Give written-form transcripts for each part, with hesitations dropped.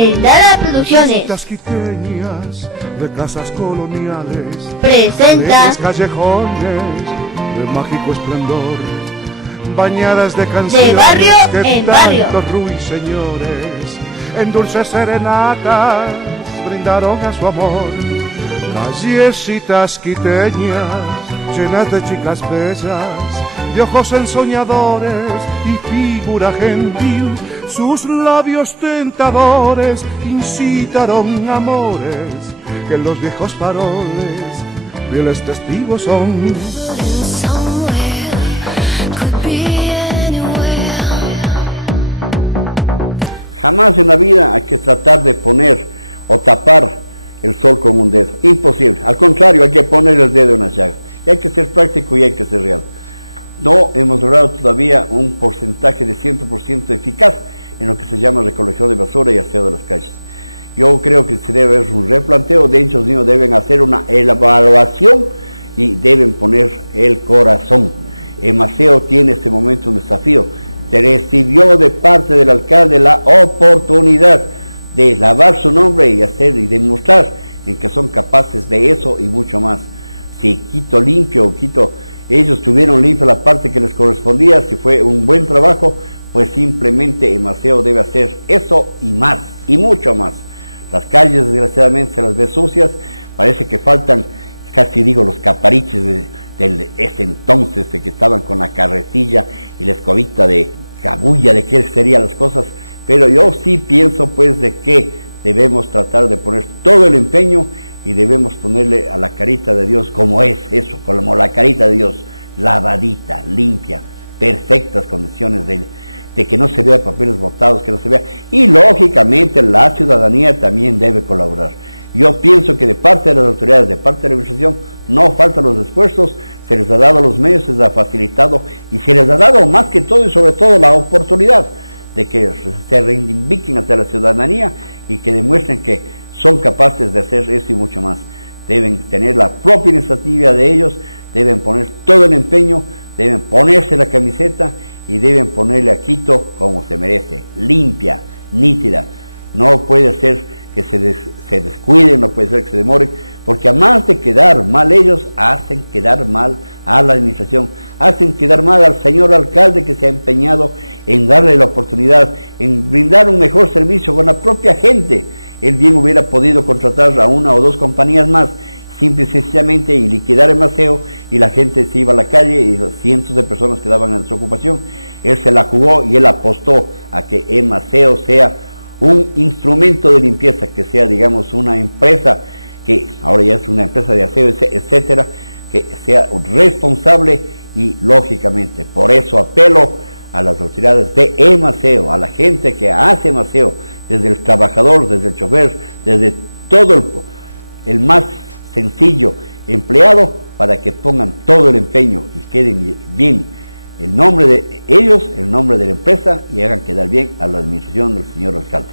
Eldara Producciones de casas coloniales presenta callejones de mágico esplendor, bañadas de canciones de barrio que en barrio. Ruiseñores en dulces serenatas brindaron a su amor. Callecitas quiteñas llenas de chicas bellas, de ojos ensoñadores y figura gentil, sus labios tentadores incitaron amores que en los viejos faroles fieles testigos son. Jamás en la vida hay que tratar de poner o tapar el sol con un dedo, imposible. Al contrario, hay que poner el dedo en la llaga. Y hay que ser práctico y hay que ser real. No hemos logrado todavía un porcentaje de 100% eficaz en lo que se llama recolección de basura y aseo de las calles. Yo creo que se debe hacer un replanteo, de hecho los niños deben hacer una evaluación y deben poner el corazón. Emaseo tiene en este momento un desafío. Se recibió de parte del alcalde la oportunidad de lavar su nombre y hacer y demostrar en que son capaces de eso y mucho más. Si Quito limpio, ellos tuvieron limpia la parte que les correspondía, si fue un buen trabajo, pues simplemente Emaseo debe hacer eso y más, y mucho más. Las calles desgraciadamente se las ve sucias, parece que faltan, casi digo, los capariches de ese entonces, de que estaban con la carretilla y la escobita de cabulla, de qué serían las cosas, pero yo sí pienso pues de que debemos tratar de poner todo el empeño y debemos ponerle a la carita de Dios como es eso, como la carita de Dios, lavadita, limpia, perfectas condiciones de que no se vea papeles botados, que no se vea, y lógicamente la ciudadanía también debe colaborar. Yo pienso que de parte de las autoridades, de parte de la administración, no faltan los esfuerzos, se les ha dado los medios, se les ha facilitado y se les ha dado más que todo y sobre todo la oportunidad de que se reivindiquen ante la ciudadanía y que demuestren que son capaces de hacer eso y mucho más. Deben tener la propia iniciativa de ellos, deben poner todo el empeño, deben ponerse la camiseta y deben ponerle a Quito como se merece, limpia, nítida. No puede ser que se descuiden, no puede ser que se demoren, porque a más de quedar mal ellos, hacen quedar mal a la administración, hacen quedar mal al señor alcalde que se ha empeñado en darle la oportunidad, en brindar un mejor servicio con la propia gente. Él bien hubiera podido contratar a una o dos compañías más, simple y sencillamente, y liquidar Emaseo, y la gente se iba a la calle, y cientos de personas quedaban en desocupación. Él se la jugó y él apostó a que Emaseo sea un instrumento de limpieza, que sea, digamos, una empresa, que ahora ya es una empresa de aseo, etcétera, que sea responsable y lógicamente, por eso apelo a las autoridades de Emaseo, a la gente que hace Emaseo, desde el trabajador, desde el chofer, desde todo el más sencillo empleado, para que pongan todo el empeño y queden bien el nombre de ellos, el nombre de la empresa, y hagan quedar bien a la administración del señor alcalde.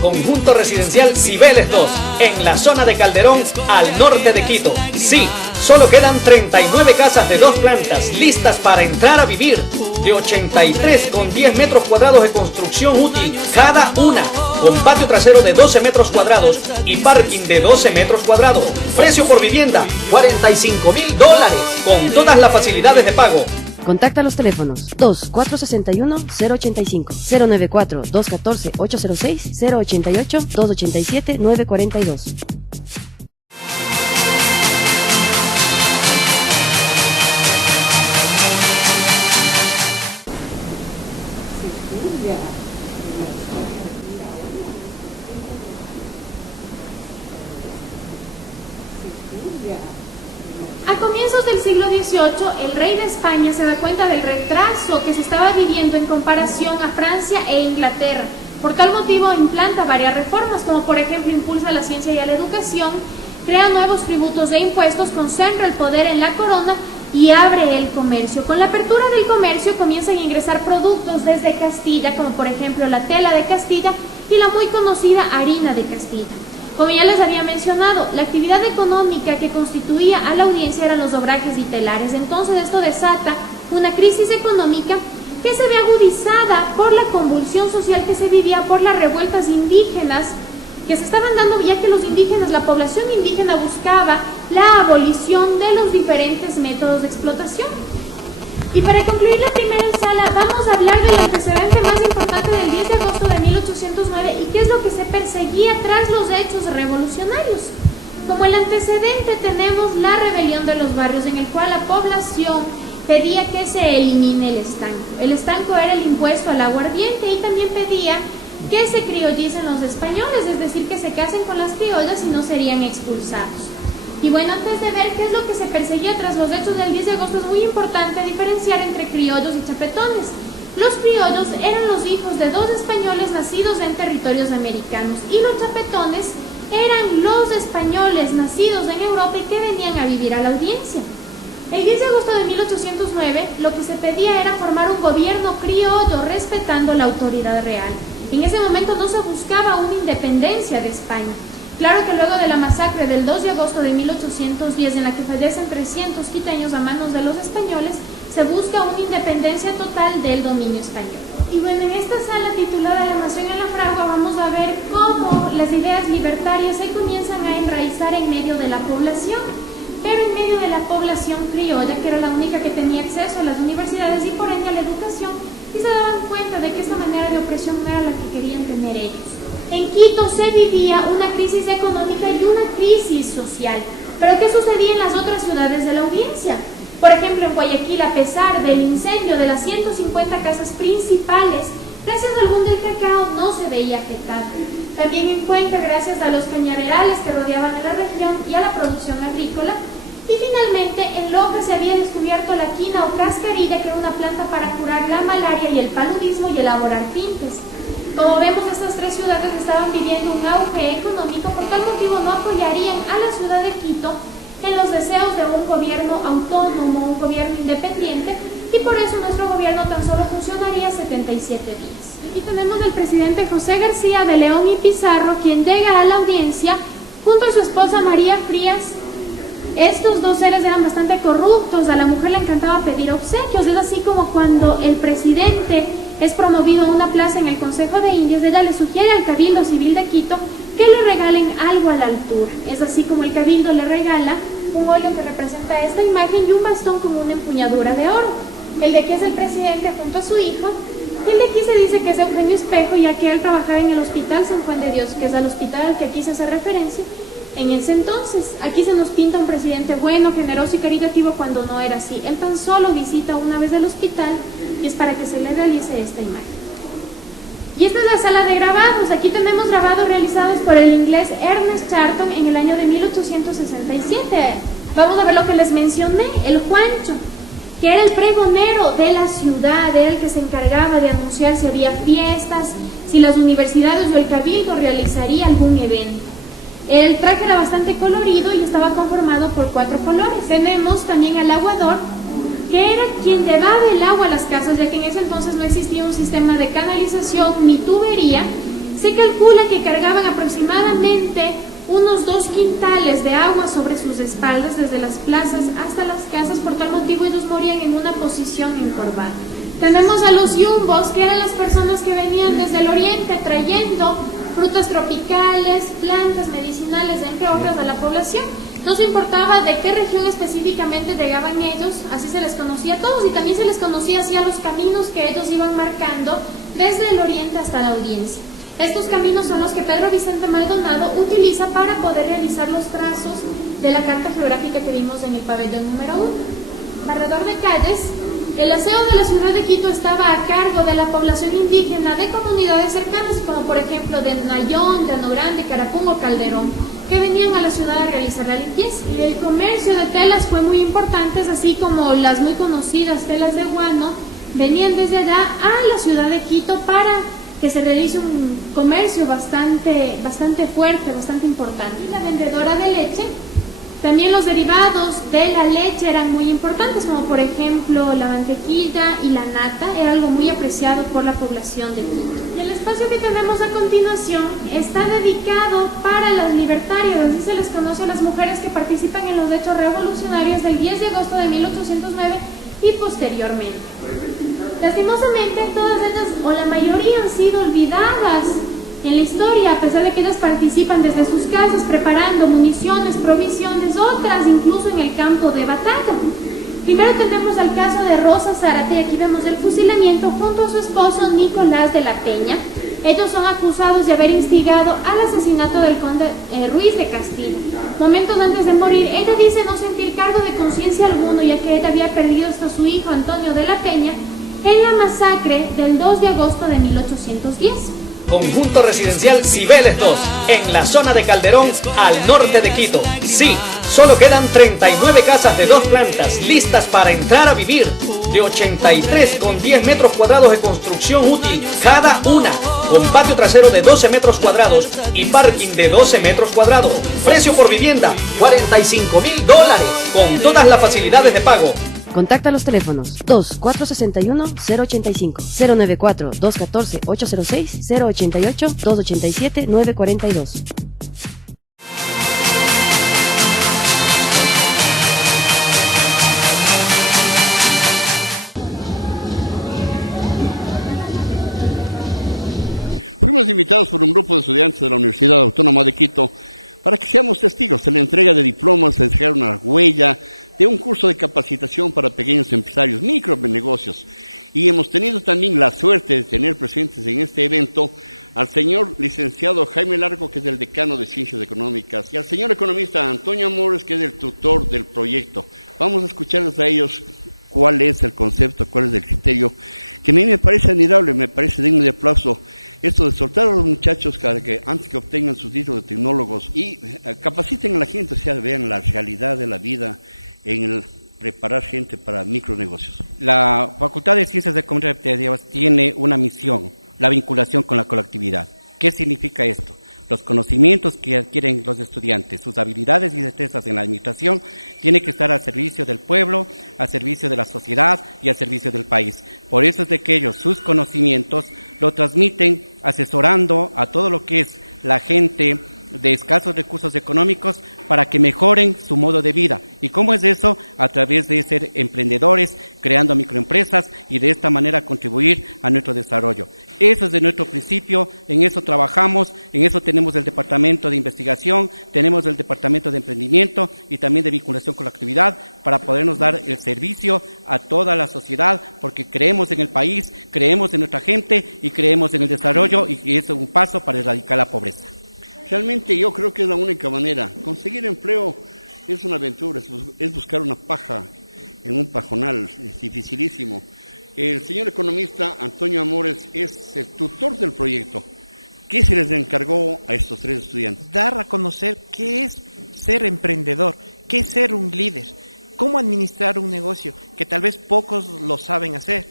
Conjunto residencial Cibeles 2, en la zona de Calderón, al norte de Quito. Sí, solo quedan 39 casas de 2 plantas listas para entrar a vivir, de 83 con 10 metros cuadrados de construcción útil cada una, con patio trasero de 12 metros cuadrados y parking de 12 metros cuadrados. Precio por vivienda, $45.000, con todas las facilidades de pago. Contacta los teléfonos 2461-085, 094-214-806, 088-287-942. A comienzos del siglo XVIII, el rey de España se da cuenta del retraso que se estaba viviendo en comparación a Francia e Inglaterra. Por tal motivo implanta varias reformas, como por ejemplo impulsa la ciencia y la educación, crea nuevos tributos e impuestos, concentra el poder en la corona y abre el comercio. Con la apertura del comercio comienzan a ingresar productos desde Castilla, como por ejemplo la tela de Castilla y la muy conocida harina de Castilla. Como ya les había mencionado, la actividad económica que constituía a la audiencia eran los obrajes y telares. Entonces esto desata una crisis económica que se ve agudizada por la convulsión social que se vivía por las revueltas indígenas que se estaban dando, ya que los indígenas, la población indígena buscaba la abolición de los diferentes métodos de explotación. Y para concluir la primera sala, vamos a hablar del antecedente más importante del 10 de agosto de 1809 y qué es lo que se perseguía tras los hechos revolucionarios. Como el antecedente tenemos la rebelión de los barrios, en el cual la población pedía que se elimine el estanco. El estanco era el impuesto al aguardiente y también pedía que se criollicen los españoles, es decir, que se casen con las criollas y no serían expulsados. Y bueno, antes de ver qué es lo que se perseguía tras los hechos del 10 de agosto, es muy importante diferenciar entre criollos y chapetones. Los criollos eran los hijos de dos españoles nacidos en territorios americanos y los chapetones eran los españoles nacidos en Europa y que venían a vivir a la audiencia. El 10 de agosto de 1809 lo que se pedía era formar un gobierno criollo respetando la autoridad real. En ese momento no se buscaba una independencia de España. Claro que luego de la masacre del 2 de agosto de 1810, en la que fallecen 300 quiteños a manos de los españoles, se busca una independencia total del dominio español. Y bueno, en esta sala titulada La Nación en la Fragua vamos a ver cómo las ideas libertarias se comienzan a enraizar en medio de la población, pero en medio de la población criolla, que era la única que tenía acceso a las universidades y por ende a la educación, y se daban cuenta de que esta manera de opresión no era la que querían tener ellos. En Quito se vivía una crisis económica y una crisis social. ¿Pero qué sucedía en las otras ciudades de la audiencia? Por ejemplo, en Guayaquil, a pesar del incendio de las 150 casas principales, gracias al boom del cacao no se veía afectado. También en Cuenca, gracias a los cañaverales que rodeaban a la región y a la producción agrícola. Y finalmente, en Loja se había descubierto la quina o cascarilla, que era una planta para curar la malaria y el paludismo y elaborar tintes. Como vemos, estas tres ciudades estaban viviendo un auge económico, por tal motivo no apoyarían a la ciudad de Quito en los deseos de un gobierno autónomo, un gobierno independiente, y por eso nuestro gobierno tan solo funcionaría 77 días. Aquí tenemos al presidente José García de León y Pizarro, quien llega a la audiencia junto a su esposa María Frías. Estos dos seres eran bastante corruptos, a la mujer le encantaba pedir obsequios, es así como cuando el presidente es promovido a una plaza en el Consejo de Indias, ella le sugiere al Cabildo Civil de Quito que le regalen algo a la altura. Es así como el Cabildo le regala un óleo que representa esta imagen y un bastón con una empuñadura de oro. El de aquí es el presidente junto a su hijo, y el de aquí se dice que es el pequeño espejo, ya que él trabajaba en el Hospital San Juan de Dios, que es el hospital al que aquí se hace referencia. En ese entonces, aquí se nos pinta un presidente bueno, generoso y caritativo cuando no era así. Él tan solo visita una vez el hospital y es para que se le realice esta imagen. Y esta es la sala de grabados. Aquí tenemos grabados realizados por el inglés Ernest Charlton en el año de 1867. Vamos a ver lo que les mencioné, el Juancho, que era el pregonero de la ciudad, era el que se encargaba de anunciar si había fiestas, si las universidades o el cabildo realizaría algún evento. El traje era bastante colorido y estaba conformado por 4 colores. Tenemos también al aguador, que era quien llevaba el agua a las casas, ya que en ese entonces no existía un sistema de canalización ni tubería. Se calcula que cargaban aproximadamente unos 2 quintales de agua sobre sus espaldas, desde las plazas hasta las casas. Por tal motivo ellos morían en una posición encorvada. Tenemos a los yumbos, que eran las personas que venían desde el oriente trayendo frutas tropicales, plantas medicinales, entre otras, a la población. No se importaba de qué región específicamente llegaban ellos, así se les conocía a todos, y también se les conocía así a los caminos que ellos iban marcando desde el oriente hasta la audiencia. Estos caminos son los que Pedro Vicente Maldonado utiliza para poder realizar los trazos de la carta geográfica que vimos en el pabellón número 1. Alrededor de calles, el aseo de la ciudad de Quito estaba a cargo de la población indígena de comunidades cercanas, como por ejemplo de Nayón, Llano Grande, Carapungo, Calderón, que venían a la ciudad a realizar la limpieza. Y el comercio de telas fue muy importante, así como las muy conocidas telas de guano venían desde allá a la ciudad de Quito para que se realice un comercio bastante fuerte, bastante importante. Y la vendedora de leche, también los derivados de la leche eran muy importantes, como por ejemplo la mantequilla y la nata, era algo muy apreciado por la población de Quito. Y el espacio que tenemos a continuación está dedicado para las libertarias, así se les conoce a las mujeres que participan en los hechos revolucionarios del 10 de agosto de 1809 y posteriormente. Lastimosamente, todas ellas o la mayoría han sido olvidadas en la historia, a pesar de que ellas participan desde sus casas preparando municiones, provisiones, otras incluso en el campo de batalla. Primero tenemos el caso de Rosa Zárate, aquí vemos el fusilamiento junto a su esposo Nicolás de la Peña. Ellos son acusados de haber instigado al asesinato del conde Ruiz de Castillo. Momentos antes de morir, ella dice no sentir cargo de conciencia alguno, ya que ella había perdido a su hijo Antonio de la Peña en la masacre del 2 de agosto de 1810. Conjunto residencial Cibeles 2, en la zona de Calderón, al norte de Quito. Sí, solo quedan 39 casas de 2 plantas listas para entrar a vivir, de 83 con 10 metros cuadrados de construcción útil cada una, con patio trasero de 12 metros cuadrados y parking de 12 metros cuadrados. Precio por vivienda, $45.000, con todas las facilidades de pago. Contacta los teléfonos 2461-085, 094-214-806, 088-287-942. Fuimos invitados por un grupo de estudiantes de la Universidad Autónoma de Quito para que seamos testigos de la entrega de diplomas, de dejar una huella, de un curso de capacitación para pequeños empresarios, micronegocios. Y hemos tenido también la suerte de tener presentes en este evento al señor licenciado Jaime Largo, que es el decano de Ciencias Económicas, y al señor economista Antonio Amores, que es el tutor del proyecto. Vamos a escucharles a ellos cuál es el concepto, cuál es el criterio, que a mí me parece admirable, me parece digno de aplauso, esto de soltar a los muchachos para que antes que obtengan sus títulos de tecnólogos y capaciten a la gente, o sea, vean la realidad de la vida en el preparar gente para micronegocios. La Facultad de Ciencias Económicas tiene una misión, la vinculación con la colectividad. ¿Qué significa esto? Los conocimientos que adquieren los estudiantes, sus habilidades y destrezas en la administración, tienen que estar al servicio del pueblo, al servicio de la sociedad y al servicio del país. Por eso es de que ellos, sus conocimientos, lo transmiten asesorando a todo lo que es la gente de escasos recursos económicos para que mejoren su modo de vida. ¿Y cómo es eso? A través de ser emprendedores, creando microempresas y de esta manera contribuir a nuestro desarrollo. Eso es de nuestro principio, en eso trabajamos, en eso tenemos el departamento de investigación, tenemos el departamento de emprendimiento y también de vinculación con la actividad para podernos dar el servicio a toda la sociedad, porque creemos en el país, creemos en nuestra gente y creemos en el desarrollo, y es un paso para erradicar la pobreza. Realmente yo creo que es la única manera. Conseguir empleo es una aventura, es buscar una paja en un pajonal, es dificilísimo. El señor economista Antonio Amores es el tutor del proyecto. ¿Qué se les encargó a estos 3 estudiantes? Dar a conocer qué es ser emprendedor, qué es ser un líder, cómo administrar un negocio, que tal vez pocos lo saben hacer,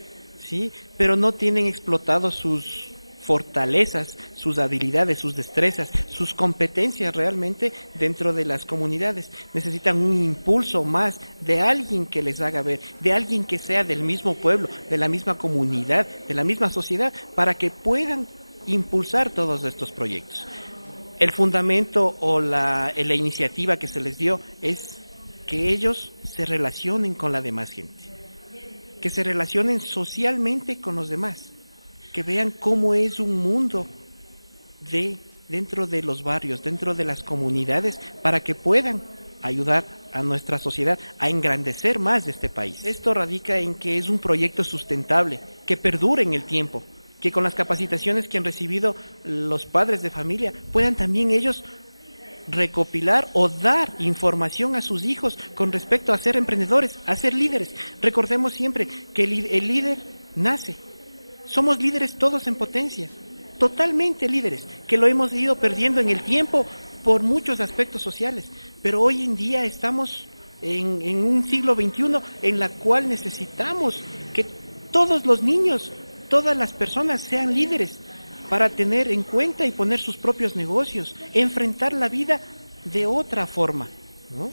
¿sí? Pero no tienen explotados sus fortalezas, sus habilidades, sus destrezas, sus competencias realmente dentro de las comunidades. Necesitan un impulso más de alguien que les haga ver, de alguien que sea del mismo pueblo, de la misma comunidad, de la misma sociedad, para que puedan impulsar todos estos proyectos. El fundamento o la iniciativa que se les dio es que ellos se relacionen con la demás gente, que se relacionen socialmente con los demás, que vean cómo es un mundo dentro de los barrios, dentro de las comunidades, para que puedan ayudar a nuestra sociedad a engrandecer más de este país. Esto radica en que es un proyecto sustentable, que perdure en el tiempo, que con las capacitaciones que han recibido los padres de familia puedan también ellos recopilar o dar información a sus hijos con respecto a ser emprendedores, a ser líderes. Recordemos siempre que el líder nace. Somos líderes todos en potencia, totalmente líderes, que lo hemos ido perdiendo en el tiempo por muchos aspectos sociales, pero hoy en día estamos en un siglo XXI en la cual necesitamos que todos los niños, todas las personas sean líderes para tener en cuenta y poner sus propios negocios, enfrentar la vida de otra forma, ¿no?